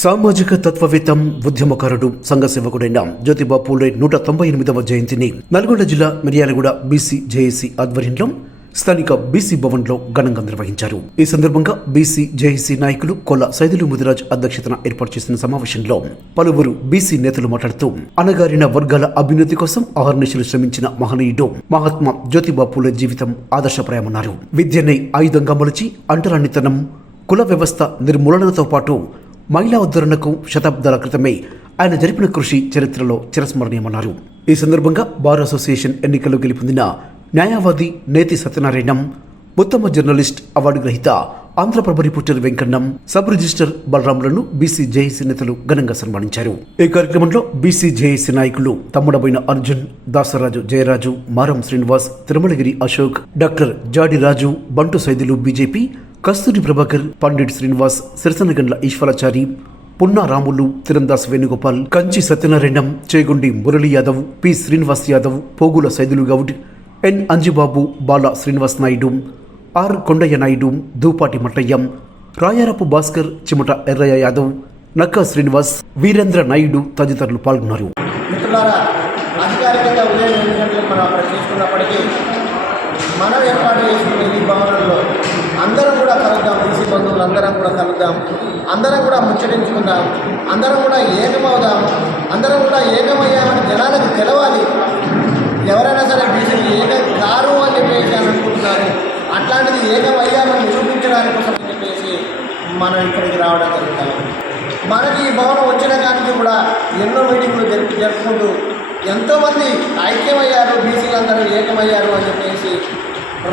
సామాజిక తత్వవేత్త ఉద్యమకారుడు సంఘ సేవకుడైన జ్యోతిబా పూలే 198వ జయంతిని నల్గొండ జిల్లా మిర్యాలగూడ బీసీ జేఏసీ ఆధ్వర్యంలో స్థానిక బీసీ భవన్లో ఘనంగా నిర్వహించారు. ఈ సందర్భంగా బీసీ జేఏసీ నాయకులు కొల్ల సైదులు ముదిరాజ్ అధ్యక్షతన ఏర్పాటు చేసిన సమావేశంలో పలువురు బీసీ నేతలు మాట్లాడుతూ అణగారిన వర్గాల అభ్యున్నతి కోసం అహర్నిశలు శ్రమించిన మహనీయుడు మహాత్మా జ్యోతిబా పూలే జీవితం ఆదర్శప్రాయమన్నారు. విద్యనే ఆయుధంగా మలచి అంటరానితనం, కుల వ్యవస్థ నిర్మూలనతో పాటు మహిళా ఉద్ధరణకు శతాబ్దాల క్రితమే ఆయన జరిపిన కృషి చరిత్రలో చిరస్మరణీయమన్నారు. ఈ సందర్భంగా బార్ అసోసియేషన్ ఎన్నికల్లో గెలుపొందిన న్యాయవాది నేతి సత్యనారాయణం, ఉత్తమ జర్నలిస్ట్ అవార్డు గ్రహీత ఆంధ్రప్రభ రిపోర్టర్ వెంకన్నం, సబ్ రిజిస్టర్ బలరాములను బీసీ జేఏసీ నేతలు ఘనంగా సన్మానించారు. ఈ కార్యక్రమంలో బీసీ జేఏసీ నాయకులు తమ్ముడబైన అర్జున్, దాసరాజు జయరాజు, మారం శ్రీనివాస్, తిరుమలగిరి అశోక్, డాక్టర్ జాడి రాజు, బంటు సైదులు బీజేపీ, కస్తూరి ప్రభాకర్, పండిట్ శ్రీనివాస్, సిరసనగండ్ల ఈశ్వరాచారి, పున్నా రాములు, తిరందాస్ వేణుగోపాల్, కంచి సత్యనారాయణం, Chegundi Murali Yadav, P Srinivas Yadav, Pogula Saidulu Goud, N Anjibabu, Bala Srinivas Naidu, R Kondaiah Naidu, Dupati మట్టయ్యం, రాయారపు భాస్కర్, చిమట ఎర్రయ్య యాదవ్, నక్కా శ్రీనివాస్, వీరేంద్ర నాయుడు తదితరులు పాల్గొన్నారు. మనం ఏర్పాటు చేసుకునే ఈ భవనంలో అందరం కూడా కలుద్దాం, బీసీ బంధువులు అందరం కూడా కలుద్దాం, అందరం కూడా ముచ్చటించుకుందాం, అందరం కూడా ఏకమవుదాం, అందరం కూడా ఏకమయ్యామని జనాలకు తెలవాలి. ఎవరైనా సరే బీసీలు ఏకం కారు అని చెప్పేసి అని అనుకుంటున్నారు. అట్లాంటిది ఏకమయ్యామని నిరూపించడానికి కోసం అని చెప్పేసి మనం ఇక్కడికి రావడం జరుగుతాం. మనకి ఈ భవనం వచ్చిన కానీ కూడా ఎన్నో మీటింగ్లు జరుపుకుంటూ ఎంతోమంది ఐక్యమయ్యారు, బీసీలందరూ ఏకమయ్యారు అని చెప్పేసి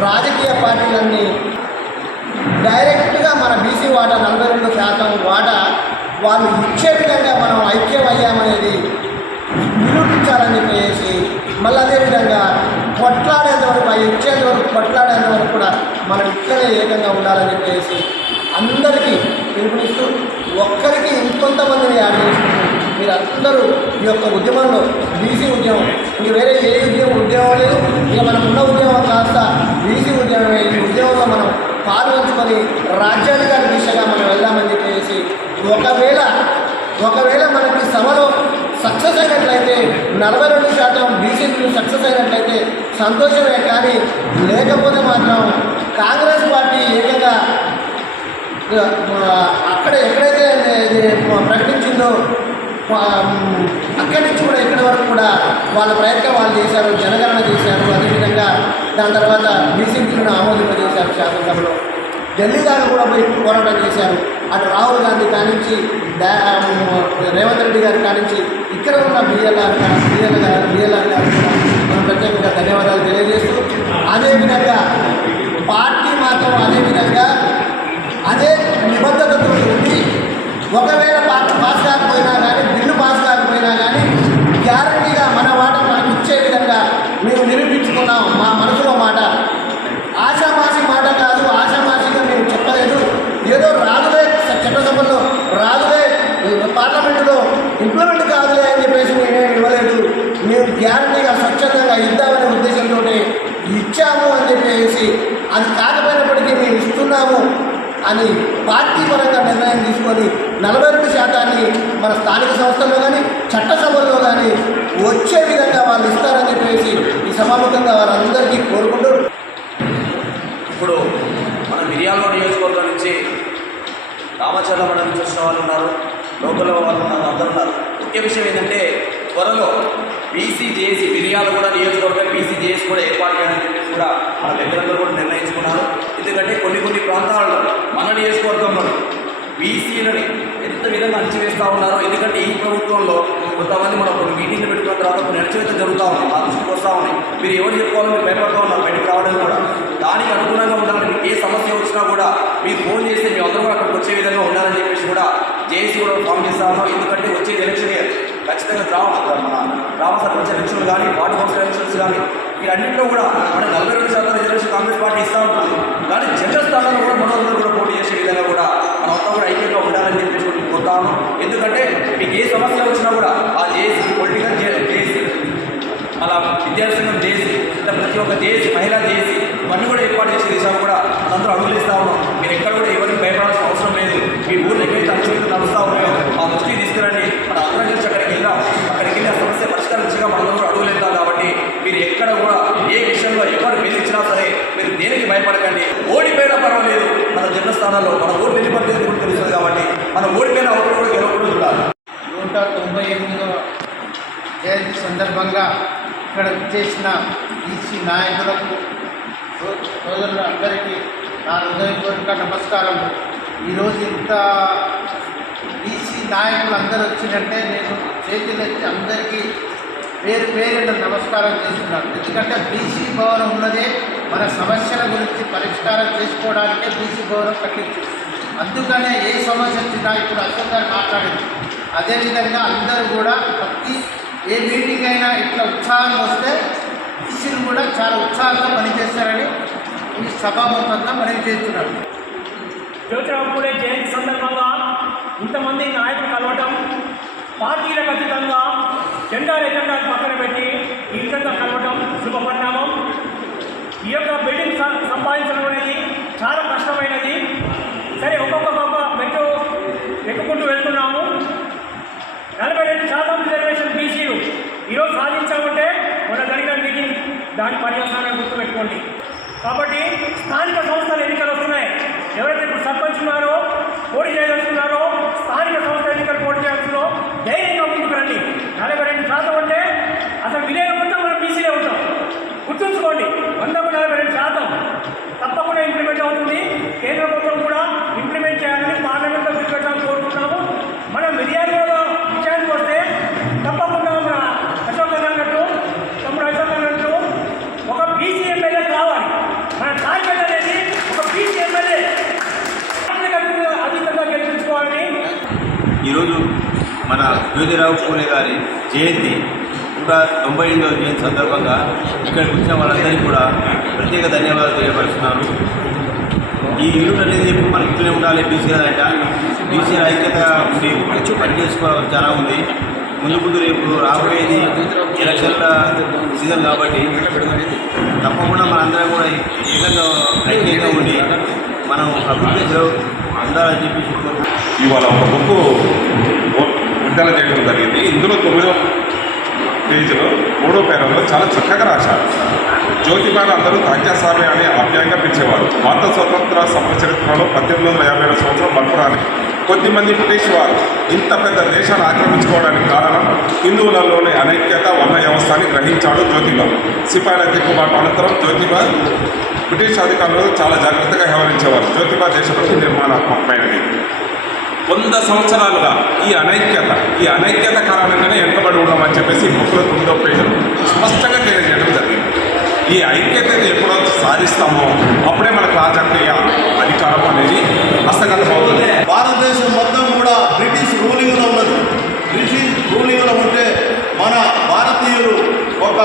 రాజకీయ పార్టీలన్నీ డైరెక్ట్గా మన బీసీ వాటా 42% వాటా వాళ్ళు ఇచ్చే విధంగా మనం ఐక్యమయ్యామనేది నిరూపించాలని చెప్పేసి మళ్ళీ అదేవిధంగా కొట్లాడేంతవరకు ఇచ్చేంతవరకు కొట్లాడేంతవరకు కూడా మనం ఇక్కడే ఏకంగా ఉండాలని చెప్పేసి అందరికీ పిలుపునిస్తూ ఒక్కరికి ఇంకొంతమందిని యాడ్ చేసుకుంటూ మీరు అందరూ ఈ యొక్క ఉద్యమంలో బీసీ ఉద్యమం ఇంక వేరే ఏ ఉద్యమం లేదు, ఇక మనం ఉన్న ఉద్యమం కాస్త బీసీ ఉద్యమమే. ఈ ఉద్యమంలో మనం పాల్గొంచుకొని రాజ్యాధికార దిశగా మనం వెళ్దామని చెప్పేసి ఒకవేళ మనకి సభలో సక్సెస్ అయినట్లయితే 42% బీసీలు సక్సెస్ అయినట్లయితే సంతోషమే. కానీ లేకపోతే మాత్రం కాంగ్రెస్ పార్టీ ఏకంగా ఎక్కడైతే ప్రకటించిందో అక్కడి నుంచి కూడా ఇక్కడి వరకు కూడా వాళ్ళ ప్రయత్నం వాళ్ళు చేశారు, జనగణన చేశారు. అదేవిధంగా దాని తర్వాత బీసీ బిల్లును ఆమోదింపజేశారు శాసనసభలో. ఢిల్లీ దాకా కూడా పోయి పోరాటం చేశారు. అటు రాహుల్ గాంధీ కానించి రేవంత్ రెడ్డి గారి కానించి ఇక్కడ ఉన్న బిఎల్ఆర్ గారు కూడా మనం ప్రత్యేకంగా ధన్యవాదాలు తెలియజేస్తూ, అదేవిధంగా పార్టీ మాత్రం అదేవిధంగా అదే నిబద్ధతతో ఉండి ఒకవేళ పాస్ కాకపోయినా కానీ బిల్లు పాస్ కాకపోయినా కానీ గ్యారంటీగా మన మాట మనకు ఇచ్చే విధంగా మేము నిరూపించుకున్నాం. మా మనసులో మాట ఆషామాషి మాట కాదు, ఆషామాషిగా మేము చెప్పలేదు. ఏదో రాదులే చట్టసభల్లో, రాదులే పార్లమెంటులో ఇంప్లిమెంట్ కాదులే అని చెప్పేసి మేమేమి ఇవ్వలేదు. మేము గ్యారంటీగా స్వచ్ఛందంగా ఇద్దామనే ఉద్దేశంతో ఇచ్చాము అని చెప్పేసి, అది కాకపోయినప్పటికీ మేము ఇస్తున్నాము అని పార్టీ పరంగా నిర్ణయం తీసుకొని 42% మన స్థానిక సంస్థల్లో కానీ చట్టసభల్లో కానీ వచ్చే విధంగా వాళ్ళు ఇస్తారని చెప్పేసి ఈ సమాముఖంగా వారందరికీ కోరుకుంటూ, ఇప్పుడు మన మిర్యాలగూడ నియోజకవర్గం నుంచి రామచంద్ర మండలం నుంచి వచ్చిన వాళ్ళు ఉన్నారు, లోకల్ వాళ్ళు ఉన్నారు, అందరూ ఉన్నారు. ముఖ్య విషయం ఏంటంటే త్వరలో బీసీ జేఏసీ మిర్యాలగూడ నియోజకవర్గం బీసీ జేఏసీ కూడా ఏర్పాటు చేయాలని చెప్పేసి కూడా మన పెద్దలందరూ కూడా నిర్ణయించుకున్నారు. ఎందుకంటే కొన్ని ప్రాంతాల్లో మన నియోజకవర్గంలో బీసీలని ఎంత విధంగా అణచివేస్తూ ఉన్నారో. ఎందుకంటే ఈ ప్రభుత్వంలో కొంతమంది మనం కొన్ని మీటింగ్లు పెట్టుకున్న తర్వాత కొన్ని అణచివేత జరుగుతూ ఉన్నాయి, మా దృష్టికి వస్తూ ఉన్నాయి. మీరు ఎవరు చెప్పుకోవాలో మీరు భయపడుతూ ఉన్నారు బయటకు రావడం కూడా. దానికి అనుగుణంగా ఉండాలని మీకు ఏ సమస్య వచ్చినా కూడా మీరు ఫోన్ చేస్తే మీ అందరూ కూడా అక్కడికి వచ్చే విధంగా ఉండాలని చెప్పేసి కూడా జేఏసీ కూడా ఫామ్ చేస్తా ఉన్నాం. ఎందుకంటే వచ్చేది ఎలక్షన్ ఇయర్, ఖచ్చితంగా గ్రామ సర్పంచ్ ఎలక్షన్లు కానీ వార్డు కౌన్సిల్ ఎలక్షన్స్ కానీ వీటన్నింటిలో కూడా మన 42% రిజర్వేషన్ కాంగ్రెస్ పార్టీ ఇస్తూ ఉంటుంది. కానీ జనరల్ స్థానంలో కూడా మనోరందరూ కూడా పోటీ చేసే విధంగా కూడా మనం అంతా కూడా ఐక్యంగా ఉండాలని చెప్పేసి కోరుతాము. ఎందుకంటే మీకు ఏ సమస్య వచ్చినా కూడా ఆ జేఏసీ పొలిటికల్ జేఏసీ, మన విద్యార్థి సంఘం జేఏసీ, ఇలా ప్రతి ఒక్క జేఏసీ, మహిళా జేఏసీ ఇవన్నీ కూడా ఏర్పాటు చేసే దిశగా కూడా మనందరూ అడుగులు ఇస్తూ ఉన్నాం. మీరు ఎక్కడ కూడా ఎవరికి భయపడాల్సిన అవసరం లేదు. మీ ఊళ్ళో ఎక్కడైతే అణచివేతలు నడుస్తూ ఉన్నాయో ఆ భయపడకండి. ఓడిపోయినా పర్వాలేదు, మన జన్మస్థానాల్లో మన ఓటు ఎన్ని పడుతుంది కూడా తెలుస్తుంది కాబట్టి మనం ఓడిపోయిన ఓటు కూడా గెలవకుండా చూడాలి. 198వ జయంతి సందర్భంగా ఇక్కడ చేసిన ఈసీ నాయకులకు సోదరులు అందరికీ నా హృదయపూర్వక నమస్కారం. ఈరోజు ఇంత ఈసీ నాయకులు అందరూ వచ్చినట్టే నేను చేతులెత్తి అందరికీ పేరు పేరున నమస్కారం చేస్తున్నాను. ఎందుకంటే బీసీ భవనం ఉన్నదే మన సమస్యల గురించి పరిష్కారం చేసుకోవడానికే బీసీ భవనం కట్టించింది. అందుకనే ఏ సమస్య వచ్చినా ఇప్పుడు అశోక్ గారు మాట్లాడింది. అదేవిధంగా అందరూ కూడా ప్రతి ఏ మీటింగ్ అయినా ఇట్లా ఉత్సాహం వస్తే బీసీలు కూడా చాలా ఉత్సాహంగా పనిచేస్తారని ఈ సభాముఖంగా మనం చేస్తున్నారు. జ్యోతిరావు పూలే జయంతి సందర్భంగా ఇంతమంది నాయకులు కలవటం, పార్టీలకు అతీతంగా ఎజెండా పక్కన పెట్టి ఈ విధంగా కలవటం శుభపరిణామం. ఈ యొక్క బిల్డింగ్ సంపాదించడం అనేది చాలా కష్టమైనది. సరే, ఒక్కొక్క మెట్టు ఎక్కుకుంటూ వెళ్తున్నాము. 42% రిజర్వేషన్ బీసీలు ఈరోజు సాధించామంటే మన జరిగిన మీటింగ్ దాని పర్యవసానాన్ని గుర్తుపెట్టుకోండి. కాబట్టి స్థానిక సంస్థల ఎన్నికలు వస్తున్నాయి. ఎవరైతే ఇప్పుడు సర్పంచ్ ఉన్నారో, పోటీ చేయదలుచుకున్నారో, స్థానిక సంస్థ ఎన్నికలు పోటీ చేయాల్సిందో ధైర్యంగా ముందుకు రండి. 42% అంటే అసలు విలేజ్ మొత్తం మనం బీసీలే ఉంటాం. గుర్తుంచుకోండి, 142% తప్పకుండా ఇంప్లిమెంట్ అవుతుంది. కేంద్ర ప్రభుత్వం కూడా ఇంప్లిమెంట్ చేయాలని పార్లమెంట్లో పెట్టాలని కోరుకుంటున్నాము. మనం మిర్యాల విషయానికి వస్తే తప్పకుండా మన అశోక్ అన్నట్టు ఒక బీసీ ఎమ్మెల్యే కావాలి. మన టార్గెట్ అనేది ఒక బీసీ ఎమ్మెల్యే అధికంగా గెలిపించుకోవాలని. ఈరోజు మన జ్యోతిరావు పూలే గారి జయంతి 198వ జయంతి సందర్భంగా ఇక్కడికి వచ్చిన వాళ్ళందరికీ కూడా ప్రత్యేక ధన్యవాదాలు తెలియపరుస్తున్నారు. ఈ యూనిట్ అనేది ఎప్పుడు మనకి ఇట్లనే ఉండాలి. బీసీ కదంట, బీసీ ఐక్యతగా ఉండి పని చేసుకోవాలి చాలా ఉంది. ముందు రేపు రాబోయేది ఎలక్షన్ల సీజన్ కాబట్టి తప్పకుండా మనందరం కూడా ఏకంగా ఐక్యంగా ఉండి మనం అభివృద్ధిలో ఉండాలని చెప్పి ఇవాళ ఒక బుక్ విడుదల చేయడం జరిగింది. ఇందులో 9వ పేజీలో 3వ పేరాలో చాలా చక్కగా రాశారు. జ్యోతిబాను అందరూ తాత్యాస్వామి అని ఆప్యాయంగా పిలిచేవారు. భారత స్వతంత్ర సమర చరిత్రలో 1857 సంవత్సరం మరపురాని కొద్దిమంది బ్రిటిష్ వారు ఇంత పెద్ద దేశాన్ని ఆక్రమించుకోవడానికి కారణం హిందువులలోని అనైక్యత వర్ణ వ్యవస్థని గ్రహించాడు జ్యోతిబా. సిపాయిల తిరుగుబాటు అనంతరం జ్యోతిబా బ్రిటిష్ అధికారులు చాలా జాగ్రత్తగా వ్యవహరించేవారు. జ్యోతిబా దేశభక్తి నిర్మాణాత్మకమైనది. 100 సంవత్సరాలుగా ఈ అనైక్యత కారణంగానే వెనుకబడి ఉన్నామని చెప్పేసి ఈ బుక్లో 9వ పేజీలో స్పష్టంగా తెలియజేయడం జరిగింది. ఈ ఐక్యతను ఎప్పుడో సాధిస్తామో అప్పుడే మనకు రాజకీయ అధికారం అనేది హస్తగతమవుతుంది. భారతదేశం మొత్తం కూడా బ్రిటిష్ రూలింగ్లో ఉన్నది. బ్రిటిష్ రూలింగ్లో ఉంటే మన భారతీయులు ఒక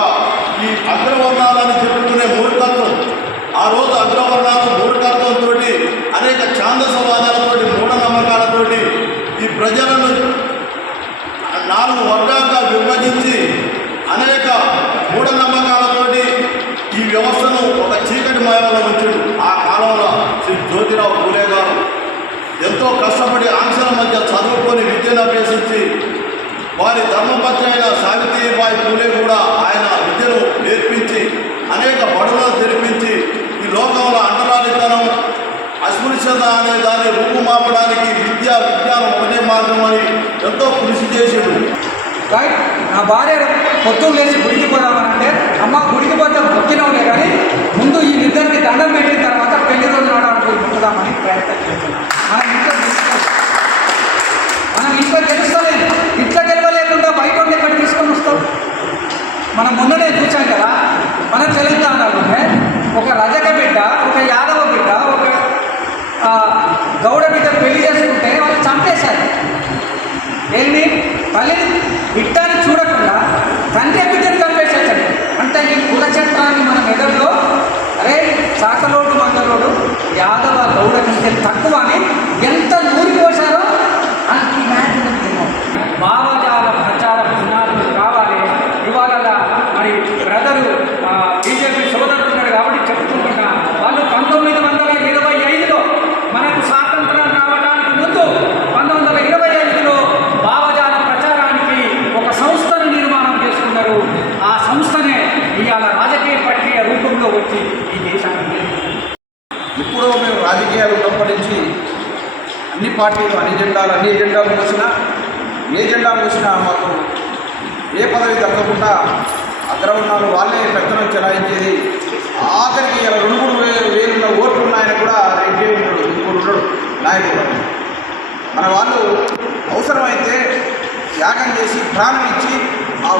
ఈ అగ్రవర్ణాలని చెప్పుకునే మూర్ఖత్వం, ఆ రోజు అగ్రవర్ణాలు మూర్ఖత్వంతో అనేక ఛాందసవాదాలతో మూఢనమ్మకాలతోటి ఈ ప్రజలను 4 వర్గాలుగా విభజించి అనేక మూఢనమ్మకాలతోటి ఈ వ్యవస్థను ఒక చీకటి మాయలో ఉంచాడు. ఆ కాలంలో శ్రీ జ్యోతిరావు పూలే గారు ఎంతో కష్టపడి ఆంక్షల మధ్య చదువుకొని విద్యను అభ్యసించి వారి ధర్మపత్ని అయిన సావిత్రిబాయి పూలే కూడా ఆయన విద్యను నేర్పించి అనేక బడులను తెరిపించి ఈ లోకంలో అంటరానితనం అస్పృశ్యత అనే దాన్ని రూపుమాపడానికి విజ్ఞానం ఒకటే మార్గం అని ఎంతో కృషి చేసాడు. రైట్. నా భార్య పొద్దున్న లేచి గుడికి పోదామనంటే, అమ్మ గుడికి పోతే మొక్కినవులే కానీ ముందు ఈ నిద్రకి దండం పెట్టిన తర్వాత పెళ్లి రోజు నాడు ముట్టుదామని ప్రయత్నం చేస్తున్నాం. మనం ఇంట్లో గెలుస్తలేదు. ఇంట్లో గెలవలేకుండా బయట ఉండి ఎక్కడ తీసుకొని వస్తాం. మనం మొన్ననే చూసాం కదా, మన తెలంగాణలోనే ఒక రజక బిడ్డ, ఒక యాదవ బిడ్డ, ఒక గౌడ బిడ్డ పెళ్లి చేసుకుంటే వాళ్ళు చంపేశారు. ఏంటి తల్లిని బిడ్డని చూడకుండా తండ్రి బిడ్డను చంపేసేసాడు. అంటే ఈ కుల చట్టాన్ని మన మెదడులో అరే చాకలోడు మంగలోడు యాదవ గౌడ కంటే తక్కువ అని ఎంత నూరి పోశారో అంత భావజాల ప్రచార పునాదులు కావాలి. ఇవాళ మరి బ్రదరు బీజేపీ సోదరుడు ఉన్నాడు కాబట్టి చెప్పుకుంటున్నా, వాళ్ళు 1925లో మనకు స్వాతంత్రం రావడానికి ముందు 1925లో భావజాల ప్రచారానికి ఒక సంస్థను నిర్మాణం చేసుకున్నారు. ఆ సంస్థనే ఇవాళ రాజకీయ ప్రక్రియ రూపంలో వచ్చి ఈ దేశానికి ఎప్పుడో మేము రాజకీయాలు ఉన్నప్పటి నుంచి అన్ని పార్టీలు అన్ని ఎజెండాలు మోసినా ఏ జెండా మోసినా మాకు ఏ పదవి దక్కకుండా అగ్రవర్ణాలు వాళ్ళే పెత్తనం చెలాయించేది. ఆఖరికి 2-3 వేలున్న ఓట్లు ఉన్నాయని కూడా రెడ్డి ఉన్నాడు, ఇంకోడు నాయకుడు. మన వాళ్ళు అవసరమైతే త్యాగం చేసి ప్రాణం ఇచ్చి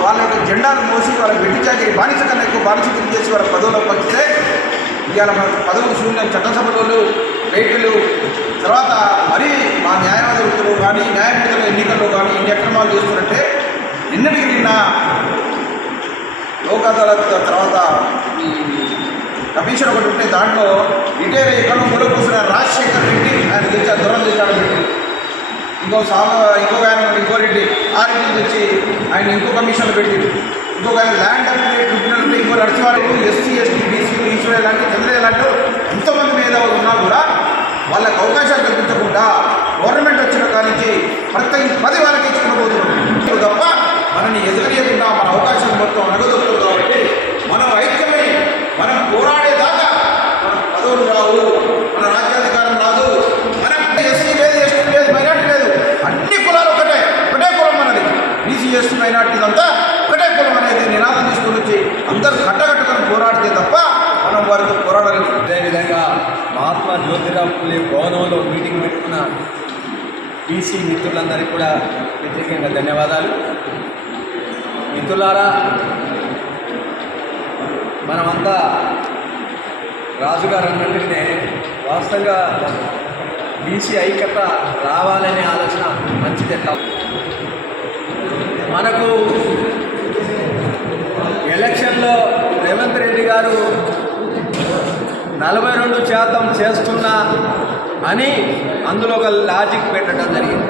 వాళ్ళ యొక్క జెండాలు మోసి వాళ్ళ వెట్టి చాకిరి బానిస కన్నా ఎక్కువ బానిసలు చేసి వాళ్ళ పదవులు పంచితే ఇవాళ మన పదవులు శూన్యం. చట్టసభలు రేట్లు తర్వాత మరీ మా న్యాయవాద వృత్తులు కానీ న్యాయమూర్తుల ఎన్నికల్లో కానీ ఇన్ని అక్రమాలు చేస్తున్నట్టే నిన్న లోక్ అదాలత్ తర్వాత ఈ కమిషన్ ఒకటి ఉంటే దాంట్లో రిటైర్ ఎక్కడో మూల కూర్చున్న రాజశేఖర్ రెడ్డి ఆయన తెచ్చి దూరం తెచ్చాడు పెట్టి ఇంకో ఆయన ఇంకో రెడ్డి ఆ రెడ్డి తెచ్చి ఆయన ఇంకో కమిషన్లు పెట్టి ఇంకొక ఆయన ల్యాండ్ అఫిలియేట్ ట్రిబ్యునల్ ఇంకో నడిచేవాళ్ళు ఎస్సీ ఎస్టీ బీసీలు ఈశ్వర ఇలాంటి చంద్ర ఇలాంటి ఎంతోమంది మేధావులు ఉన్నా కూడా వాళ్ళకి అవకాశాలు కల్పించకుండా గవర్నమెంట్ వచ్చిన కానించి ప్రతి 10 వాళ్ళకి ఇచ్చుకోబోతున్నాం తప్ప మనని ఎదురియకుండా మన అవకాశాలు మొత్తం అడగదొక్కుతుంది. కాబట్టి మనం ఐక్యమై మనం పోరాడేదాకా మన పదవులు రావు, మన రాజ్యాధికారం రాదు. మనకు ఎస్సీ లేదు, ఎస్టీ లేదు, మైనార్టీ లేదు, అన్ని కులాలు ఒకటే కులం మనది. బీసీ ఎస్టీ మైనార్టీ అంతా ఒకటే కులం అనేది నినాదం తీసుకుని వచ్చి అందరూ కట్టకట్టుకొని పోరాడితే తప్ప మనం వారితో పోరాడలేదు. అదేవిధంగా మహాత్మా జ్యోతిరావు పూలే భవనంలో మీటింగ్ పెట్టుకున్న బీసీ మిత్రులందరికీ కూడా ప్రత్యేకంగా ధన్యవాదాలు. మిత్రులారా, మనమంతా రాజుగారు అన్నట్టుగానే వాస్తవంగా బీసీ ఐక్యత రావాలనే ఆలోచన మంచిది. ఎట్లా మనకు ఎలక్షన్లో రేవంత్ రెడ్డి గారు 42% చేస్తున్నా అని అందులో ఒక లాజిక్ పెట్టడం జరిగింది.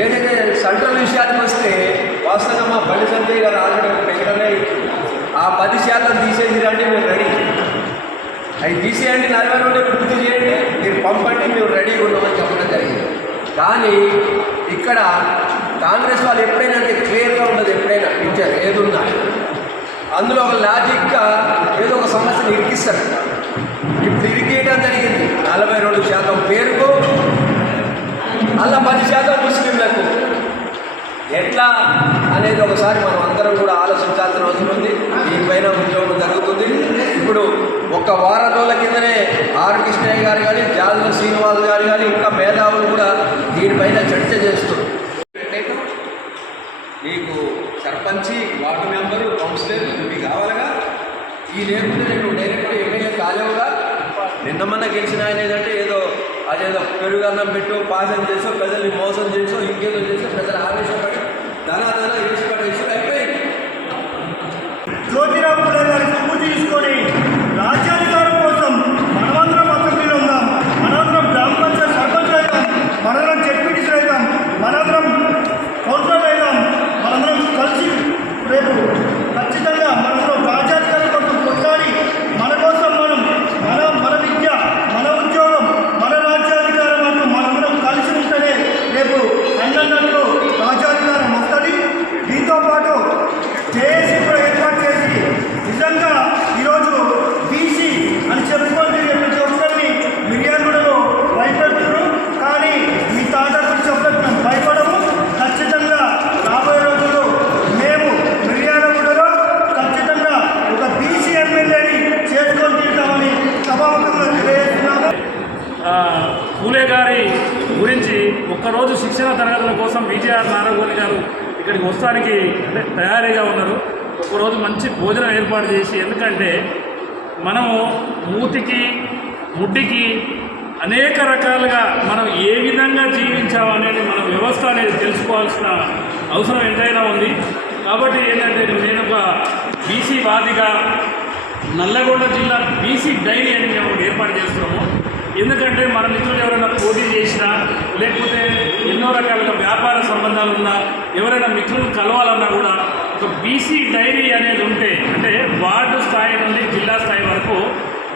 ఏదైతే సెంట్రల్ విషయానికి వస్తే వాస్తవంగా మా బండి సంజయ్ గారు ఆల్రెడీ పెట్టడమే ఆ 10% తీసేసిరండి, మీరు రెడీ అవి తీసేయండి, 42 పూర్తి చేయండి, మీరు పంపండి, మీరు రెడీగా ఉండమని చెప్పడం జరిగింది. కానీ ఇక్కడ కాంగ్రెస్ వాళ్ళు ఎప్పుడైనా అంటే క్లియర్గా ఉండదు. ఎప్పుడైనా పిక్చర్ ఏదున్నా అందులో ఒక లాజిక్గా ఏదో ఒక సమస్యను ఇరికిస్తారు. ఇప్పుడు ఇరికేయడం జరిగింది. 42% పేరుకు అలా 10% ముస్లింలకు. ఎట్లా అనేది ఒకసారి మనం అందరం కూడా ఆలోచించాల్సిన అవసరం ఉంది. దీనిపైన ఉద్యోగం జరుగుతుంది. ఇప్పుడు ఒక వారం రోజుల కిందనే ఆర్ కృష్ణయ్య గారు కానీ, జాదుల శ్రీనివాస్ గారు కానీ, ఇంకా మేధావులు కూడా దీనిపైన చర్చ చేస్తారు. నీకు సర్పంచి, వార్డు మెంబరు, కౌన్సిలర్ ఇవి కావాలిగా. ఈ లేకుంటే నేను డైరెక్ట్గా ఎమ్మెల్యే కాలేవుగా. నిన్నమన్న గెలిచిన ఆయన ఏదంటే ఏదో అదేదో పెరుగన్నం పెట్టు, పాసం చేసో, ప్రజల్ని మోసం చేసో, ఇంకేదో చేసో, ప్రజలు ఆవేశపడి ధనాధన వేసిపడేసి అయిపోయింది. జ్యోతిరావు పూలే గారి స్ఫూర్తి తీసుకొని రాజ్యాధికారం కోసం మనమందరం అసెంబ్లీలో ఉందాం, మనందరం గ్రామ పంచాయతీ సర్పంచ్ అవుతాం, మనందరం జడ్పీటీసీలు అవుతాం, మనందరం కౌన్సిలర్ అవుతాం, మనందరం కలిసి రేపు ఖచ్చితంగా మనందరం రాజ్యాధికారం కోసం కొట్టాలి. మన కోసం మన విద్య, మన ఉద్యోగం, మన రాజ్యాధికారం అంటూ మనందరం కలిసి ఉంటేనే రేపు అన్నట్టు రాజ్యాధికారం వస్తుంది. దీంతో పాటు జేఏసీ కూడా ఏర్పాటు చేసి నిజంగా ఈరోజు బీసీ అని చెప్పుకొని ప్రతి ఒక్కరిని మిర్యాలగూడలో భయపెడుతున్నారు. కానీ మీ తాత గురించి చెప్పడం భయపడము. ఖచ్చితంగా రాబోయే రోజుల్లో మేము మిర్యాలగూడలో ఖచ్చితంగా ఒక బీసీ ఎమ్మెల్యేని చేసుకొని తీద్దామని సభాముఖంగా తెలియజేస్తున్నాము. పూలే గారి గురించి ఒక్కరోజు శిక్షణ తరగతుల కోసం విజయఆర్ నారాయణ గారు ఇక్కడికి వస్తానికి అంటే తయారీగా ఉన్నారు. ఒకరోజు మంచి భోజనం ఏర్పాటు చేసి, ఎందుకంటే మనము మూతికి ముడ్డికి అనేక రకాలుగా మనం ఏ విధంగా జీవించామనేది మన వ్యవస్థ అనేది తెలుసుకోవాల్సిన అవసరం ఎంతైనా ఉంది. కాబట్టి ఏంటంటే నేను ఒక బీసీ వాదిగా నల్లగొండ జిల్లా బీసీ డైరీ అని మేము ఏర్పాటు చేస్తున్నాము. ఎందుకంటే మన మిత్రులు ఎవరైనా పోటీ చేసినా, లేకపోతే ఎన్నో రకాలుగా వ్యాపార సంబంధాలు ఉన్నా, ఎవరైనా మిత్రులు కలవాలన్నా కూడా ఒక బీసీ డైరీ అనేది ఉంటే, అంటే వార్డు స్థాయి నుండి జిల్లా స్థాయి వరకు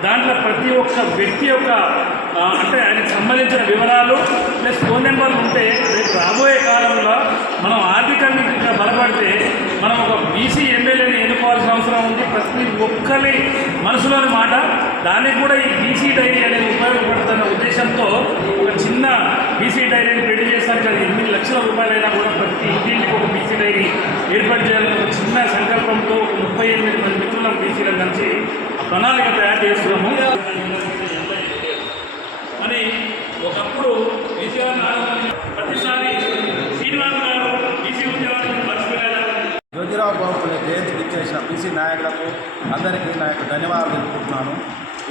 దాంట్లో ప్రతి ఒక్క వ్యక్తి యొక్క అంటే ఆయనకు సంబంధించిన వివరాలు ప్లస్ ఫోన్ నెంబర్లు ఉంటే రేపు రాబోయే కాలంలో మనం ఆర్థికంగా బలపడితే మనం ఒక బీసీ ఎమ్మెల్యేని ఎన్నుకోవాల్సిన అవసరం ఉంది. ప్రతి ఒక్కరి మనసులోని మాట దానికి కూడా ఈ బీసీ డైరీ అనేది ఉపయోగపడుతున్న ఉద్దేశంతో ఒక చిన్న బీసీ డైరీని రెడీ చేస్తానికి అది 8 లక్షల రూపాయలైనా కూడా ప్రతి ఇంటింటికి ఒక బీసీ డైరీ ఏర్పాటు చేయాలని ఒక చిన్న సంకల్పంతో 38 మంది మిత్రులం బీసీలను కలిసి ప్రణాళిక తయారు చేస్తున్నాము. అని ఒకప్పుడు ప్రతిసారి శ్రీనివాస్ గారు బీసీ ఉద్యోగాన్ని మర్చిపోయారు. జ్యోతిరావు బాబులే జయంతికి ఇచ్చేసిన బీసీ నాయకులకు అందరికీ నా యొక్క ధన్యవాదాలు తెలుపుకుంటున్నాను.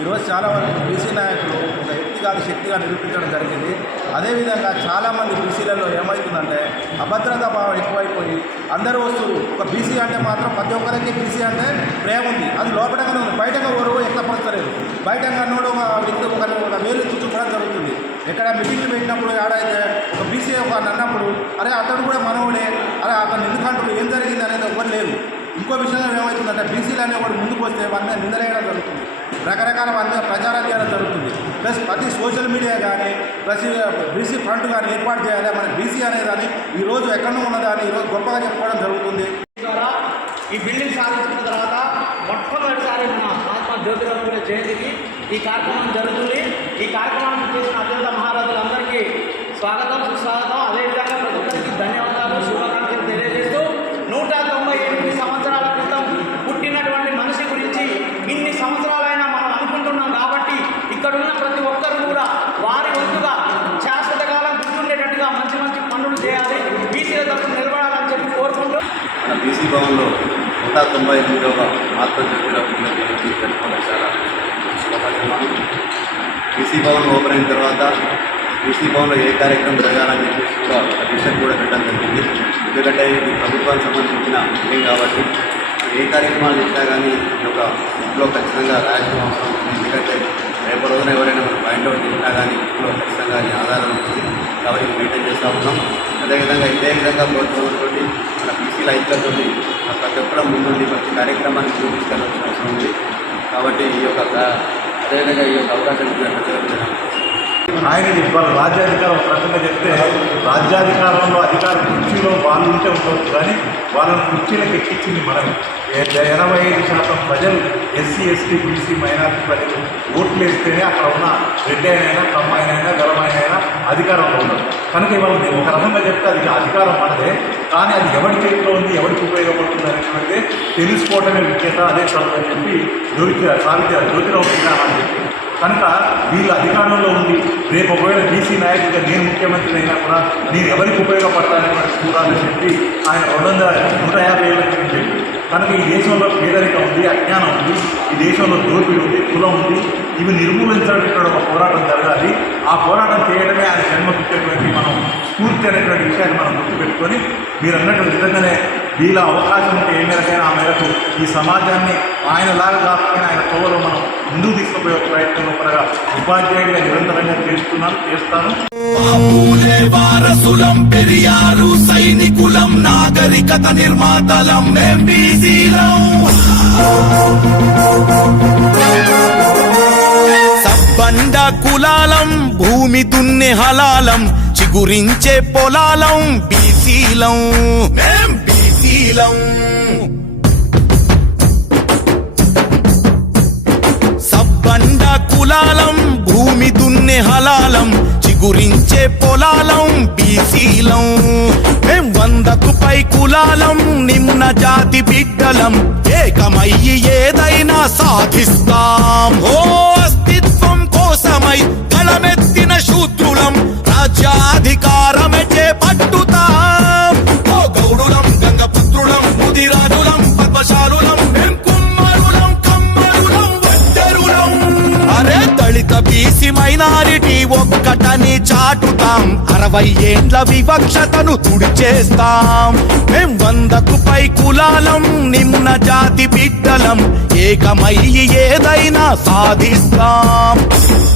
ఈరోజు చాలా వరకు బీసీ నాయకులు ఒక వ్యక్తిగత శక్తిగా నిరూపించడం జరిగింది. అదేవిధంగా చాలామంది బీసీలలో ఏమవుతుందంటే అభద్రతా భావం ఎక్కువైపోయి అందరూ వస్తున్నారు. ఒక బీసీ అంటే మాత్రం ప్రతి ఒక్కరికి బీసీ అంటే ప్రేమ ఉంది, అది లోపలగానే ఉంది, బయటగా ఎవరు వ్యక్తపరచలేదు. బయటగా అన్నోడు ఒక వ్యక్తి ఒక వేలు చూసుకోవడం జరుగుతుంది. ఎక్కడ మీటింగ్లు పెట్టినప్పుడు ఆడైతే ఒక బీసీ ఒక అన్నప్పుడు అరే అతడు కూడా మనవుడే, అరే అతను ఎందుకంటారు ఏం జరిగింది అనేది ఎవరు లేదు. ఇంకో విషయంలో ఏమవుతుందంటే బీసీలు అనేవాడు ముందుకు వస్తే వంద నిందలేయడం జరుగుతుంది, రకరకాల వంద ప్రచారం చేయడం జరుగుతుంది. ప్లస్ ప్రతి సోషల్ మీడియా కానీ ప్రతి బీసీ ఫ్రంట్ కానీ ఏర్పాటు చేయాలి. మన బీసీ అనేదాన్ని ఈరోజు ఎక్కడో ఉన్నదాన్ని ఈరోజు గొప్పగా చెప్పుకోవడం జరుగుతుంది. ద్వారా ఈ బిల్డింగ్ సాధించిన తర్వాత మొట్టమొదటిసారి మన మహాత్మా జ్యోతిరావు పూలే జయంతికి ఈ కార్యక్రమం జరుగుతుంది. ఈ కార్యక్రమానికి చేసిన అత్యంత మహారాజులందరికీ స్వాగతం, సుస్వాగతం. అదేవిధంగా ప్రతి ఒక్కరికి ధన్యవాదాలు, శుభాకాంక్షలు తెలియజేస్తూ 198 సంవత్సరాల క్రితం పుట్టినటువంటి మనిషి గురించి ఇన్ని సంవత్సరాలైనా మనం అనుకుంటున్నాం. కాబట్టి ఇక్కడున్న ప్రతి ఒక్కరు కూడా వారి వంతుగా శాశ్వత కాలం గుర్తుండేటట్టుగా మంచి మంచి పనులు చేయాలి, బీసీల తరఫున నిలబడాలని చెప్పి కోరుకుంటూ మన బీసీ భవన్లో 198వ మహాత్మా జ్యోతిరావు పూలే జయంతి జరుపుకోవడం చాలా శుభపరిణామం. బీసీ భవన్ ఓపెన్ అయిన తర్వాత బీసీ భవన్లో ఏ కార్యక్రమం జరగాలని చెప్పేసి కూడా ఒక డిసిషన్ కూడా పెట్టడం జరిగింది. ఎందుకంటే ఇది ప్రభుత్వానికి సంబంధించిన బిల్డింగ్ కాబట్టి ఏ కార్యక్రమాలు చేసినా కానీ ఈ యొక్క ఇంట్లో ఖచ్చితంగా రాయాల్సిన అవసరం ఉంది. ఎందుకంటే రేపు రోజున ఎవరైనా మన పాయింట్ అవుట్ చేసినా కానీ ఇంట్లో ఖచ్చితంగా ఆధారం ఉంటుంది కాబట్టి మెయింటైన్ చేస్తూ ఉన్నాం. అదేవిధంగా ఇదే విధంగా ప్రోత్సాహంతో మన బీసీల ఐక్యతతో ప్రతి ఒక్కరం ముందుండి ప్రతి కార్యక్రమాన్ని తీసుకెళ్ళాల్సిన అవసరం ఉంది. కాబట్టి ఈ యొక్క అదేవిధంగా ఈ యొక్క అవకాశం ఆయన ఇవాళ రాజ్యాధికారం ఒక రకంగా చెప్తే రాజ్యాధికారంలో అధికార కుర్చీలో వాళ్ళు ఉంటే ఉండవచ్చు, కానీ వాళ్ళని కుర్చీలకు ఎక్కించింది మనమే. 85% ప్రజలు ఎస్సీ, ఎస్టీ, బీసీ, మైనారిటీ ప్రజలు ఓట్లు వేస్తేనే అక్కడ ఉన్న రెడ్డి అయినా కమ్మాయినైనా గలమాయినైనా అధికారంలో ఉన్నారు. కనుక ఇవాళ ఒక రకంగా చెప్తే అది అధికారం మనదే, కానీ అది ఎవరి చేతిలో ఉంది, ఎవరికి ఉపయోగపడుతుంది అనేటువంటిది తెలుసుకోవటమే విజ్ఞత. అదే చదువు చెప్పి జ్యోతిరావు పూలే అని చెప్పి కనుక వీళ్ళు అధికారంలో ఉంది. రేపు ఒకవేళ బీసీ నాయకుడిగా నేను ముఖ్యమంత్రి అయినా కూడా నేను ఎవరికి ఉపయోగపడతానని చూడాలని చెప్పి ఆయన 150 ఏళ్ళ క్రితం చెప్పి కనుక ఈ దేశంలో పేదరికం ఉంది, అజ్ఞానం ఉంది, ఈ దేశంలో దోపిడీ ఉంది, కులం ఉంది. ఇవి నిర్మూలించడానికి ఒక పోరాటం జరగాలి. ఆ పోరాటం చేయడమే ఆయన జన్మపుట్టినటువంటి మనం స్ఫూర్తి అనేటువంటి విషయాన్ని మనం గుర్తుపెట్టుకొని మీరు అన్నట్టు విధంగానే వీళ్ళ అవకాశం ఉంటే ఏ మేరకైనా ఆ మేరకు ఈ సమాజాన్ని ఆయనలాగా కాకపోయినా ఆయన తోవలో మనం ముందుకు తీసుకుపోయే ప్రయత్నంలో కూడా ఉపాధ్యాయుడిగా నిరంతరంగా చేస్తాను. వారసులం పెరియారు సైనికులం నాగరికత నిర్మాతలం సబ్బండ కులాలం భూమి దున్నే హలాలం చిగురించే పొలాలం బీసీలం మేం బీసీలం సబ్బండ కులాలం భూమి దున్నే హలాలం చిగురించే పొలాలం బీసీలం మేం 100కు పై కులాలం నిమ్న జాతి బిడ్డలం ఏకమయ్యి ఏదైనా సాధిస్తాం. ఓ అస్తిత్వం కోసమై గళమెత్తిన శూద్రులం రాజ్యాధికారమే చేపట్టుతాం. ఓ గౌడులం గంగపుత్రులం ముదిరాజులం పద్మశాలులం మేం కుమ్మరులం కమ్మరులం వడ్డరులం. అరే దళిత బీసీ మైనారిటీ ఒక్కటని చాటుతాం. 60 ఏండ్ల వివక్షతను తుడిచేస్తాం. మేం 100కు పై కులాలం నిమ్న జాతి బిడ్డలం ఏకమయ్యి ఏదైనా సాధిస్తాం.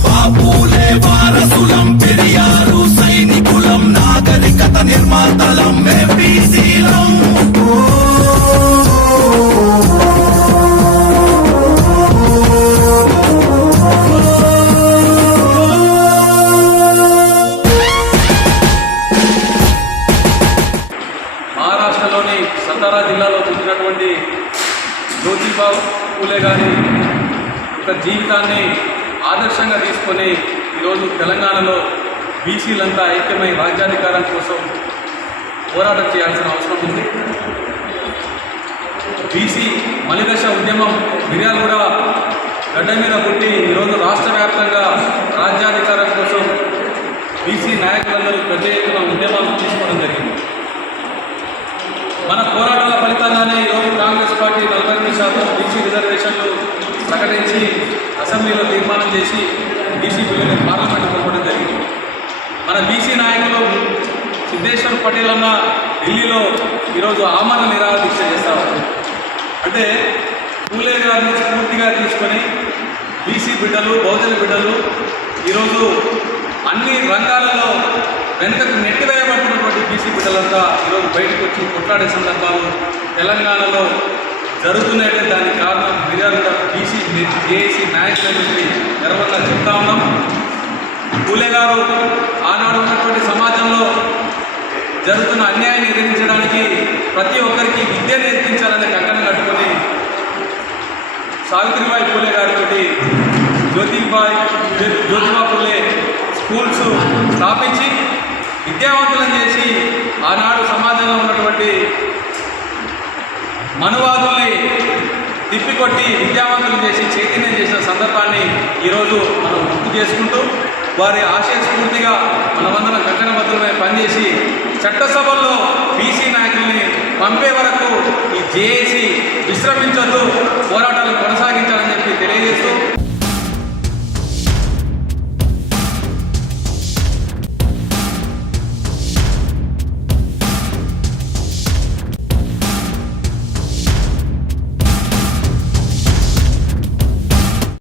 బాపులే వారసులం పెరియారు సైనికులం నాగరికత నిర్మాతలం మేం బీసీలం. మహారాష్ట్రలోని సతారా జిల్లాలో పుట్టినటువంటి జ్యోతిరావు పూలే గారి ఒక జీవితాన్ని ఆదర్శంగా తీసుకొని ఈరోజు తెలంగాణలో బీసీలంతా ఐక్యమై రాజ్యాధికారం కోసం పోరాటం చేయాల్సిన అవసరం ఉంది. బీసీ మలిదశ ఉద్యమం మిర్యాలగూడ గడ్డ మీద పుట్టి ఈరోజు రాష్ట్ర వ్యాప్తంగా రాజ్యాధికారం కోసం బీసీ నాయకులందరూ పెద్ద ఎత్తున ఉద్యమాలు తీసుకోవడం జరిగింది. మన పోరాటాల ఫలితంగానే ఈరోజు కాంగ్రెస్ పార్టీ 48% బీసీ రిజర్వేషన్లు ప్రకటించి అసెంబ్లీలో తీర్మానం చేసి బీసీ బిల్లుని పార్లమెంట్ పంపడం జరిగింది. మన బీసీ నాయకులు సిద్ధేశ్వర్ పటేల్ అన్న ఢిల్లీలో ఈరోజు ఆమరణ నిరాహార దీక్ష చేస్తారు. అంటే పూలే గారిని స్ఫూర్తిగా తీసుకొని బీసీ బిడ్డలు, బహుజన బిడ్డలు ఈరోజు అన్ని రంగాలలో వెనుకకు నెట్టివేయబడుతున్నటువంటి బీసీ బిడ్డలంతా ఈరోజు బయటకు వచ్చి కొట్లాడే సందర్భాలు తెలంగాణలో జరుగుతున్నాయంటే దానికి కారణం మిర్యాలగూడ బీసీ జేఏసీ నాయకులని గర్వంగా చెప్తా ఉన్నాం. పూలే గారు ఆనాడు ఉన్నటువంటి సమాజంలో జరుగుతున్న అన్యాయాన్ని ఎదిరించడానికి ప్రతి ఒక్కరికి విద్య నేర్పించాలనే కంకణం కట్టుకొని సావిత్రిబాయి పూలే గారితో జ్యోతిబా పూలే స్కూల్స్ స్థాపించి విద్యావంతులను చేసి ఆనాడు సమాజంలో ఉన్నటువంటి మనువాదుల్ని తిప్పికొట్టి విద్యావంతులు చేసి చైతన్యం చేసిన సందర్భాన్ని ఈరోజు మనం గుర్తు చేసుకుంటూ వారి ఆశయ స్ఫూర్తిగా మనమందరం కంకణబద్ధమై పనిచేసి చట్టసభల్లో బీసీ నాయకుల్ని పంపే వరకు ఈ జేఏసీ విశ్రమించొద్దు, పోరాటాలు కొనసాగించాలని చెప్పి తెలియజేస్తూ